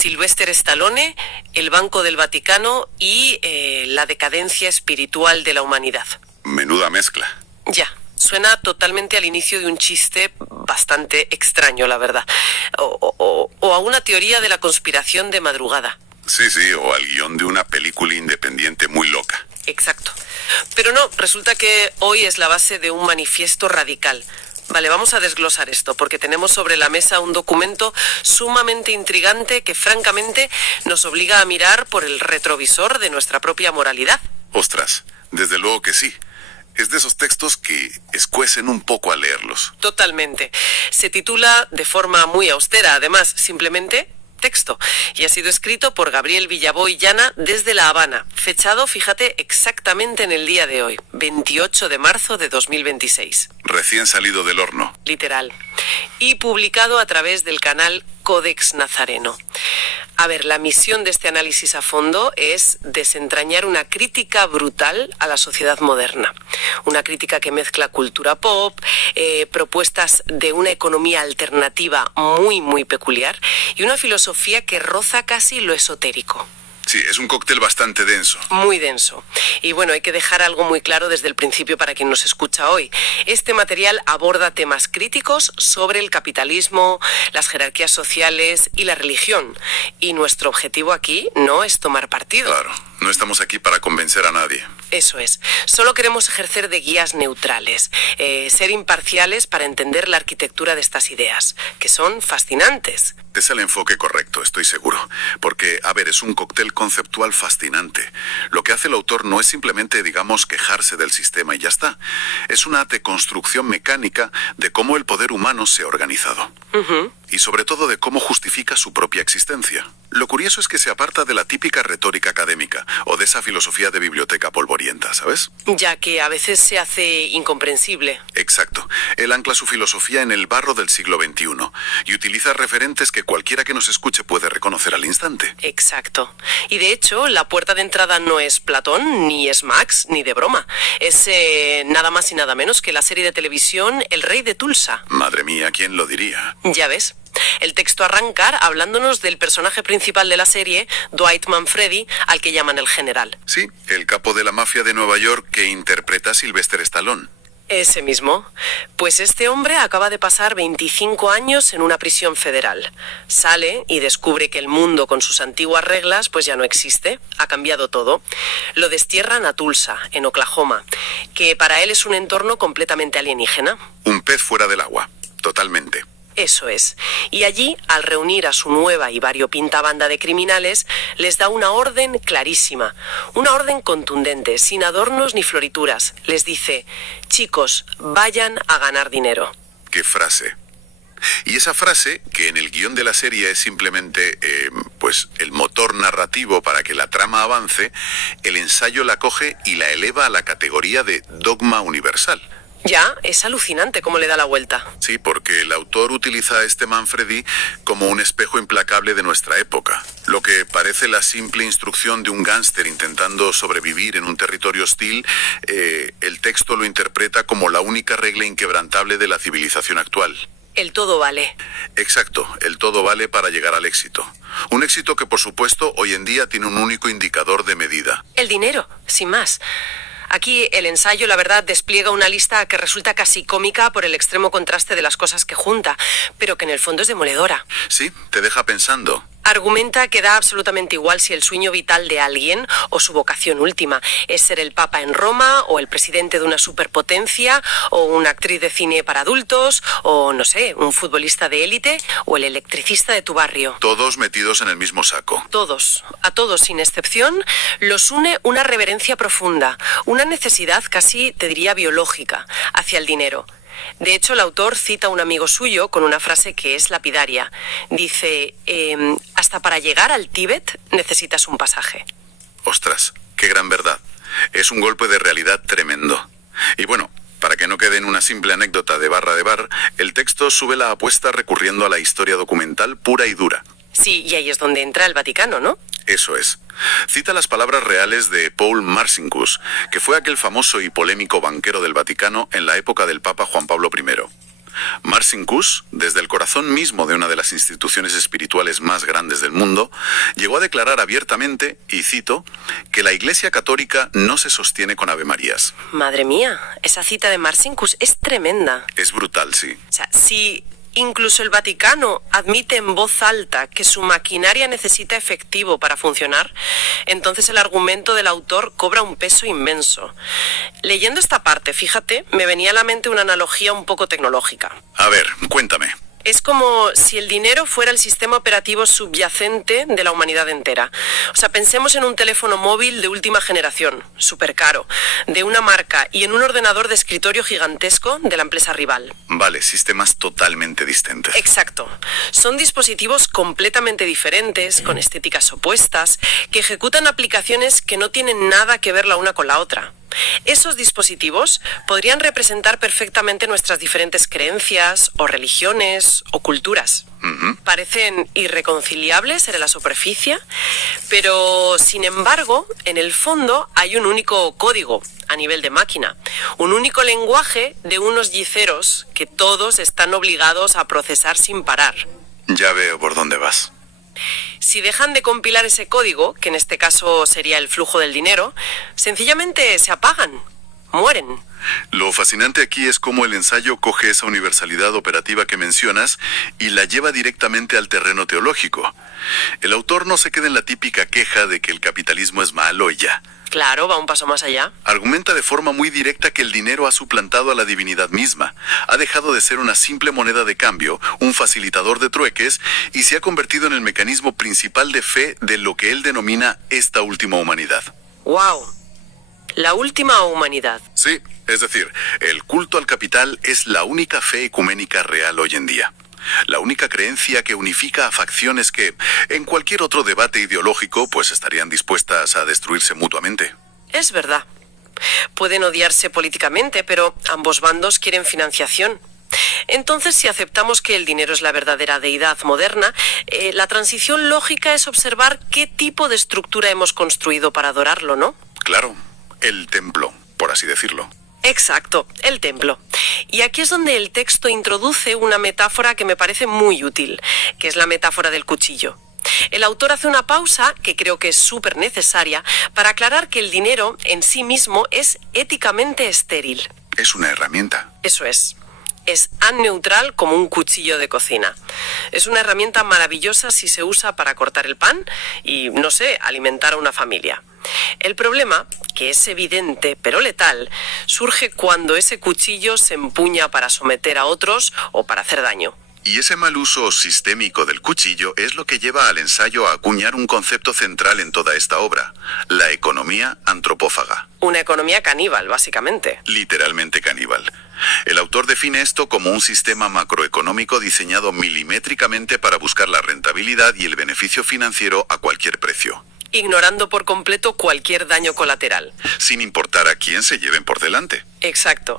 Sylvester Stallone, el Banco del Vaticano y la decadencia espiritual de la humanidad. Menuda mezcla. Ya, suena totalmente al inicio de un chiste bastante extraño, la verdad. O a una teoría de la conspiración de madrugada. Sí, o al guión de una película independiente muy loca. Exacto. Pero no, resulta que hoy es la base de un manifiesto radical. Vale, vamos a desglosar esto, porque tenemos sobre la mesa un documento sumamente intrigante que francamente nos obliga a mirar por el retrovisor de nuestra propia moralidad. Ostras, desde luego que sí. Es de esos textos que escuecen un poco al leerlos. Totalmente. Se titula de forma muy austera, además, simplemente texto, y ha sido escrito por Gabriel Villaboy Llana desde La Habana, fechado, fíjate, exactamente en el día de hoy, 28 de marzo de 2026. Recién salido del horno. Literal. Y publicado a través del canal Codex Nazareno. A ver, la misión de este análisis a fondo es desentrañar una crítica brutal a la sociedad moderna. Una crítica que mezcla cultura pop, propuestas de una economía alternativa muy, muy peculiar y una filosofía que roza casi lo esotérico. Sí, es un cóctel bastante denso. Muy denso. Y bueno, hay que dejar algo muy claro desde el principio para quien nos escucha hoy. Este material aborda temas críticos sobre el capitalismo, las jerarquías sociales y la religión. Y nuestro objetivo aquí no es tomar partido. Claro, no estamos aquí para convencer a nadie. Eso es. Solo queremos ejercer de guías neutrales, ser imparciales para entender la arquitectura de estas ideas, que son fascinantes. Es el enfoque correcto, estoy seguro. Porque, a ver, es un cóctel conceptual fascinante. Lo que hace el autor no es simplemente, digamos, quejarse del sistema y ya está. Es una deconstrucción mecánica de cómo el poder humano se ha organizado. Y sobre todo de cómo justifica su propia existencia. Lo curioso es que se aparta de la típica retórica académica o de esa filosofía de biblioteca polvorienta, ¿sabes? Ya que a veces se hace incomprensible. Exacto. Él ancla su filosofía en el barro del siglo XXI y utiliza referentes que cualquiera que nos escuche puede reconocer al instante. Exacto. Y de hecho, la puerta de entrada no es Platón, ni es Marx, ni de broma. Es nada más y nada menos que la serie de televisión El Rey de Tulsa. Madre mía, ¿quién lo diría? Ya ves. El texto arranca hablándonos del personaje principal de la serie, Dwight Manfredi, al que llaman el general. Sí, el capo de la mafia de Nueva York que interpreta a Sylvester Stallone. Ese mismo. Pues este hombre acaba de pasar 25 años en una prisión federal. Sale y descubre que el mundo con sus antiguas reglas pues ya no existe. Ha cambiado todo. Lo destierran a Tulsa, en Oklahoma, que para él es un entorno completamente alienígena. Un pez fuera del agua. Totalmente. Eso es. Y allí, al reunir a su nueva y variopinta banda de criminales, les da una orden clarísima, una orden contundente, sin adornos ni florituras. Les dice: chicos, vayan a ganar dinero. ¡Qué frase! Y esa frase, que en el guión de la serie es simplemente, pues, el motor narrativo para que la trama avance, el ensayo la coge y la eleva a la categoría de dogma universal. Ya, es alucinante cómo le da la vuelta. Sí, porque el autor utiliza a este Manfredi como un espejo implacable de nuestra época. Lo que parece la simple instrucción de un gángster intentando sobrevivir en un territorio hostil, el texto lo interpreta como la única regla inquebrantable de la civilización actual. El todo vale. Exacto, el todo vale para llegar al éxito. Un éxito que, por supuesto, hoy en día tiene un único indicador de medida. El dinero, sin más. Aquí el ensayo, la verdad, despliega una lista que resulta casi cómica por el extremo contraste de las cosas que junta, pero que en el fondo es demoledora. Sí, te deja pensando. Argumenta que da absolutamente igual si el sueño vital de alguien o su vocación última es ser el papa en Roma o el presidente de una superpotencia o una actriz de cine para adultos o, no sé, un futbolista de élite o el electricista de tu barrio. Todos metidos en el mismo saco. Todos, a todos sin excepción, los une una reverencia profunda, una necesidad casi, te diría, biológica hacia el dinero. De hecho, el autor cita a un amigo suyo con una frase que es lapidaria. Dice, hasta para llegar al Tíbet necesitas un pasaje. Ostras, qué gran verdad. Es un golpe de realidad tremendo. Y bueno, para que no quede en una simple anécdota de barra de bar, el texto sube la apuesta recurriendo a la historia documental pura y dura. Sí, y ahí es donde entra el Vaticano, ¿no? Eso es. Cita las palabras reales de Paul Marcinkus, que fue aquel famoso y polémico banquero del Vaticano en la época del Papa Juan Pablo I. Marcinkus, desde el corazón mismo de una de las instituciones espirituales más grandes del del mundo, llegó a declarar abiertamente, y cito, que la Iglesia Católica no se sostiene con avemarías. Madre mía, esa cita de Marcinkus es tremenda. Es brutal, sí. O sea, si incluso el Vaticano admite en voz alta que su maquinaria necesita efectivo para funcionar, entonces el argumento del autor cobra un peso inmenso. Leyendo esta parte, fíjate, me venía a la mente una analogía un poco tecnológica. A ver, cuéntame. Es como si el dinero fuera el sistema operativo subyacente de la humanidad entera. O sea, pensemos en un teléfono móvil de última generación, súper caro, de una marca, y en un ordenador de escritorio gigantesco de la empresa rival. Vale, sistemas totalmente distintos. Exacto. Son dispositivos completamente diferentes, con estéticas opuestas, que ejecutan aplicaciones que no tienen nada que ver la una con la otra. Esos dispositivos podrían representar perfectamente nuestras diferentes creencias, o religiones, o culturas. Parecen irreconciliables en la superficie, pero sin embargo, en el fondo hay un único código a nivel de máquina, un único lenguaje de unos yiceros que todos están obligados a procesar sin parar. Ya veo por dónde vas. Si dejan de compilar ese código, que en este caso sería el flujo del dinero, sencillamente se apagan, mueren. Lo fascinante aquí es cómo el ensayo coge esa universalidad operativa que mencionas y la lleva directamente al terreno teológico. El autor no se queda en la típica queja de que el capitalismo es malo y ya. Claro, va un paso más allá. Argumenta de forma muy directa que el dinero ha suplantado a la divinidad misma, ha dejado de ser una simple moneda de cambio, un facilitador de trueques, y se ha convertido en el mecanismo principal de fe de lo que él denomina esta última humanidad. ¡Wow! La última humanidad. Sí, es decir, el culto al capital es la única fe ecuménica real hoy en día. La única creencia que unifica a facciones que, en cualquier otro debate ideológico, pues estarían dispuestas a destruirse mutuamente. Es verdad. Pueden odiarse políticamente, pero ambos bandos quieren financiación. Entonces, si aceptamos que el dinero es la verdadera deidad moderna, la transición lógica es observar qué tipo de estructura hemos construido para adorarlo, ¿no? Claro, el templo, por así decirlo. Exacto, el templo. Y aquí es donde el texto introduce una metáfora que me parece muy útil, que es la metáfora del cuchillo. El autor hace una pausa, que creo que es súper necesaria, para aclarar que el dinero en sí mismo es éticamente estéril. Es una herramienta. Eso es. Es tan neutral como un cuchillo de cocina. Es una herramienta maravillosa si se usa para cortar el pan y, no sé, alimentar a una familia. El problema, que es evidente pero letal, surge cuando ese cuchillo se empuña para someter a otros o para hacer daño. Y ese mal uso sistémico del cuchillo es lo que lleva al ensayo a acuñar un concepto central en toda esta obra, la economía antropófaga. Una economía caníbal, básicamente. Literalmente caníbal. El autor define esto como un sistema macroeconómico diseñado milimétricamente para buscar la rentabilidad y el beneficio financiero a cualquier precio. Ignorando por completo cualquier daño colateral. Sin importar a quién se lleven por delante. Exacto.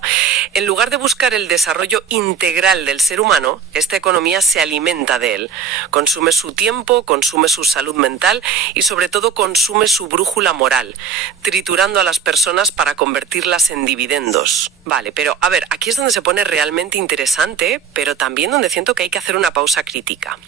En lugar de buscar el desarrollo integral del ser humano, esta economía se alimenta de él. Consume su tiempo, consume su salud mental y sobre todo consume su brújula moral, triturando a las personas para convertirlas en dividendos. Vale, pero a ver, aquí es donde se pone realmente interesante, pero también donde siento que hay que hacer una pausa crítica.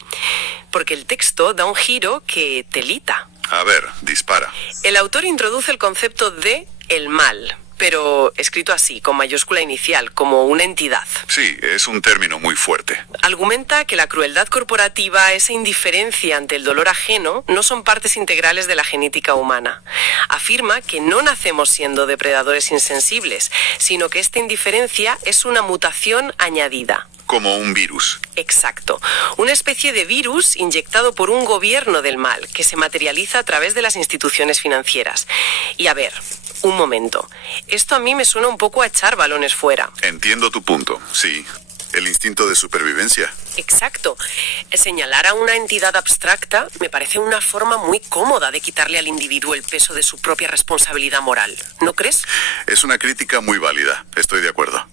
Porque el texto da un giro que telita. A ver, dispara. El autor introduce el concepto de el mal, pero escrito así, con mayúscula inicial, como una entidad. Sí, es un término muy fuerte. Argumenta que la crueldad corporativa, esa indiferencia ante el dolor ajeno, no son partes integrales de la genética humana. Afirma que no nacemos siendo depredadores insensibles, sino que esta indiferencia es una mutación añadida. Como un virus. Exacto. Una especie de virus inyectado por un gobierno del mal que se materializa a través de las instituciones financieras. Y a ver, un momento. Esto a mí me suena un poco a echar balones fuera. Entiendo tu punto, sí. El instinto de supervivencia. Exacto. Señalar a una entidad abstracta me parece una forma muy cómoda de quitarle al individuo el peso de su propia responsabilidad moral. ¿No crees? Es una crítica muy válida, estoy de acuerdo.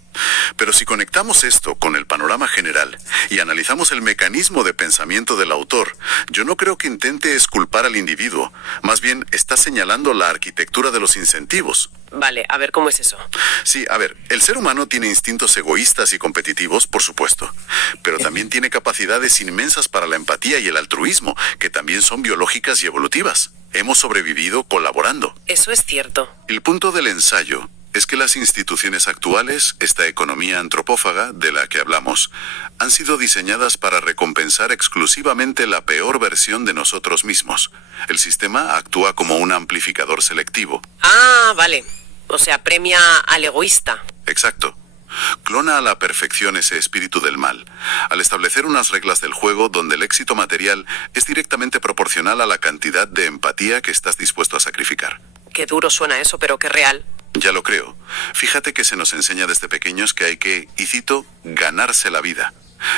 Pero si conectamos esto con el panorama general y analizamos el mecanismo de pensamiento del autor, yo no creo que intente exculpar al individuo. Más bien, está señalando la arquitectura de los incentivos. Vale, a ver, ¿cómo es eso? Sí, a ver, el ser humano tiene instintos egoístas y competitivos, por supuesto, pero también tiene capacidades inmensas para la empatía y el altruismo, que también son biológicas y evolutivas. Hemos sobrevivido colaborando. Eso es cierto. El punto del ensayo es que las instituciones actuales, esta economía antropófaga de la que hablamos, han sido diseñadas para recompensar exclusivamente la peor versión de nosotros mismos. El sistema actúa como un amplificador selectivo. Ah, vale. O sea, premia al egoísta. Exacto. Clona a la perfección ese espíritu del mal, al establecer unas reglas del juego donde el éxito material es directamente proporcional a la cantidad de empatía que estás dispuesto a sacrificar. Qué duro suena eso, pero qué real. Ya lo creo. Fíjate que se nos enseña desde pequeños que hay que, y cito, ganarse la vida.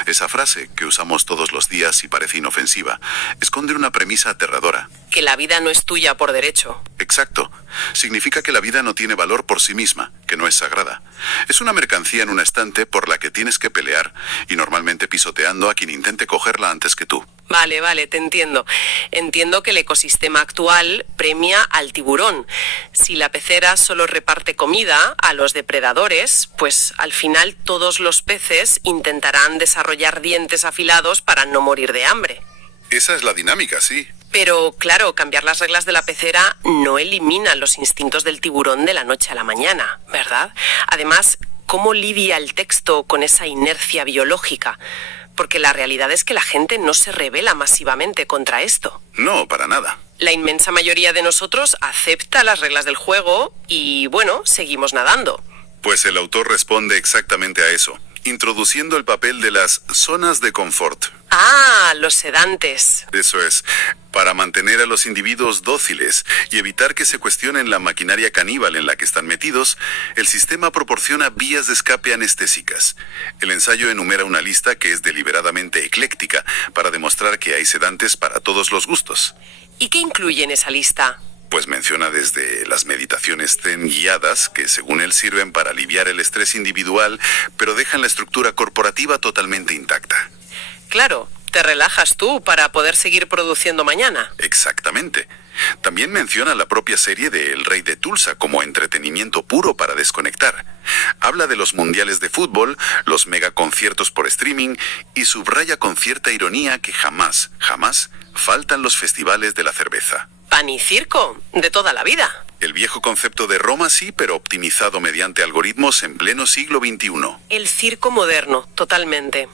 Esa frase, que usamos todos los días y parece inofensiva, esconde una premisa aterradora. Que la vida no es tuya por derecho. Exacto. Significa que la vida no tiene valor por sí misma, que no es sagrada. Es una mercancía en un estante por la que tienes que pelear, y normalmente pisoteando a quien intente cogerla antes que tú. Vale, te entiendo. Entiendo que el ecosistema actual premia al tiburón. Si la pecera solo reparte comida a los depredadores, pues al final todos los peces intentarán desarrollar dientes afilados para no morir de hambre. Esa es la dinámica, sí. Pero, claro, cambiar las reglas de la pecera no elimina los instintos del tiburón de la noche a la mañana, ¿verdad? Además, ¿cómo lidia el texto con esa inercia biológica? Porque la realidad es que la gente no se rebela masivamente contra esto. No, para nada. La inmensa mayoría de nosotros acepta las reglas del juego y, bueno, seguimos nadando. Pues el autor responde exactamente a eso, introduciendo el papel de las zonas de confort. Ah, los sedantes. Eso es, para mantener a los individuos dóciles y evitar que se cuestionen la maquinaria caníbal en la que están metidos, el sistema proporciona vías de escape anestésicas. El ensayo enumera una lista que es deliberadamente ecléctica para demostrar que hay sedantes para todos los gustos. ¿Y qué incluye en esa lista? Pues menciona desde las meditaciones Zen guiadas, que según él sirven para aliviar el estrés individual, pero dejan la estructura corporativa totalmente intacta. Claro, te relajas tú para poder seguir produciendo mañana. Exactamente. También menciona la propia serie de El Rey de Tulsa como entretenimiento puro para desconectar. Habla de los mundiales de fútbol, los megaconciertos por streaming y subraya con cierta ironía que jamás faltan los festivales de la cerveza. Pan y circo, de toda la vida. El viejo concepto de Roma sí, pero optimizado mediante algoritmos en pleno siglo XXI. El circo moderno, totalmente.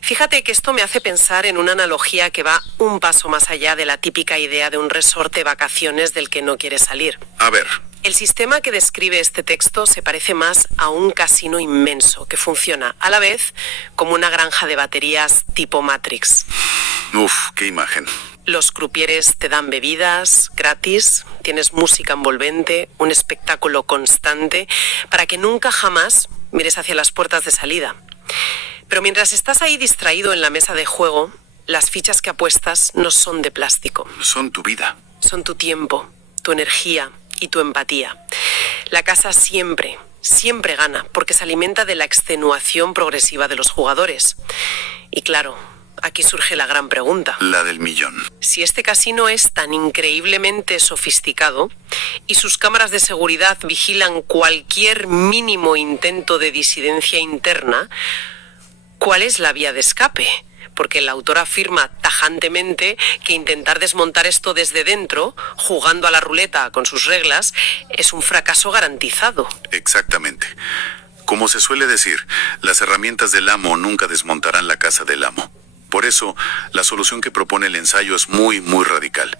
Fíjate que esto me hace pensar en una analogía que va un paso más allá de la típica idea de un resort de vacaciones del que no quieres salir. A ver. El sistema que describe este texto se parece más a un casino inmenso que funciona a la vez como una granja de baterías tipo Matrix. Uf, qué imagen. Los crupieres te dan bebidas gratis, tienes música envolvente, un espectáculo constante, para que nunca jamás mires hacia las puertas de salida. Pero mientras estás ahí distraído en la mesa de juego, las fichas que apuestas no son de plástico. Son tu vida. Son tu tiempo, tu energía y tu empatía. La casa siempre gana, porque se alimenta de la extenuación progresiva de los jugadores. Y claro, aquí surge la gran pregunta. La del millón. Si este casino es tan increíblemente sofisticado y sus cámaras de seguridad vigilan cualquier mínimo intento de disidencia interna, ¿cuál es la vía de escape? Porque el autor afirma tajantemente que intentar desmontar esto desde dentro, jugando a la ruleta con sus reglas, es un fracaso garantizado. Exactamente. Como se suele decir, las herramientas del amo nunca desmontarán la casa del amo. Por eso, la solución que propone el ensayo es muy radical.